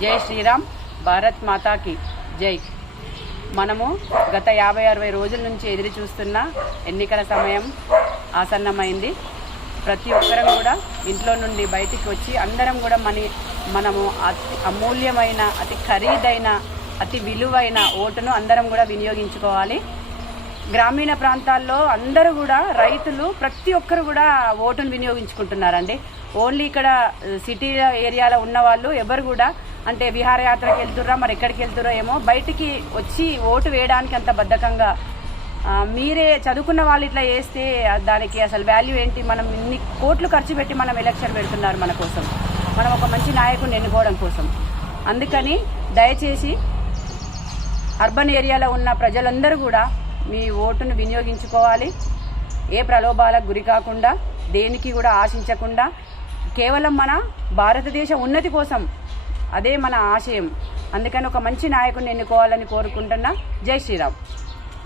జై శ్రీరామ్, భారత్ మాతాకి జై. మనము గత 50-60 రోజుల నుంచి ఎదురు చూస్తున్న ఎన్నికల సమయం ఆసన్నమైంది. ప్రతి ఒక్కరం కూడా ఇంట్లో నుండి బయటికి వచ్చి అందరం కూడా మనము అతి అమూల్యమైన, అతి ఖరీదైన, అతి విలువైన ఓటును అందరం కూడా వినియోగించుకోవాలి. గ్రామీణ ప్రాంతాల్లో అందరూ కూడా రైతులు ప్రతి ఒక్కరు కూడా ఓటును వినియోగించుకుంటున్నారండి. ఓన్లీ ఇక్కడ సిటీ ఏరియాలో ఉన్న వాళ్ళు ఎవరు కూడా అంటే విహారయాత్రకి వెళ్తుర్రా, మరి ఎక్కడికి వెళ్తుర్రో ఏమో, బయటికి వచ్చి ఓటు వేయడానికి అంత బద్ధకంగా మీరే చదువుకున్న వాళ్ళు ఇట్లా చేస్తే దానికి అసలు వాల్యూ ఏంటి? మనం ఇన్ని కోట్లు ఖర్చు పెట్టి మనం ఎలక్షన్ పెడుతున్నారు మన కోసం, మనం ఒక మంచి నాయకుడిని ఎన్నుకోవడం కోసం. అందుకని దయచేసి అర్బన్ ఏరియాలో ఉన్న ప్రజలందరూ కూడా మీ ఓటును వినియోగించుకోవాలి. ఏ ప్రలోభాలకు గురి కాకుండా, దేనికి కూడా ఆశించకుండా, కేవలం మన భారతదేశ ఉన్నతి కోసం, అదే మన ఆశయం. అందుకని ఒక మంచి నాయకుడిని ఎన్నుకోవాలని కోరుకుంటున్నా. జై శ్రీరామ్.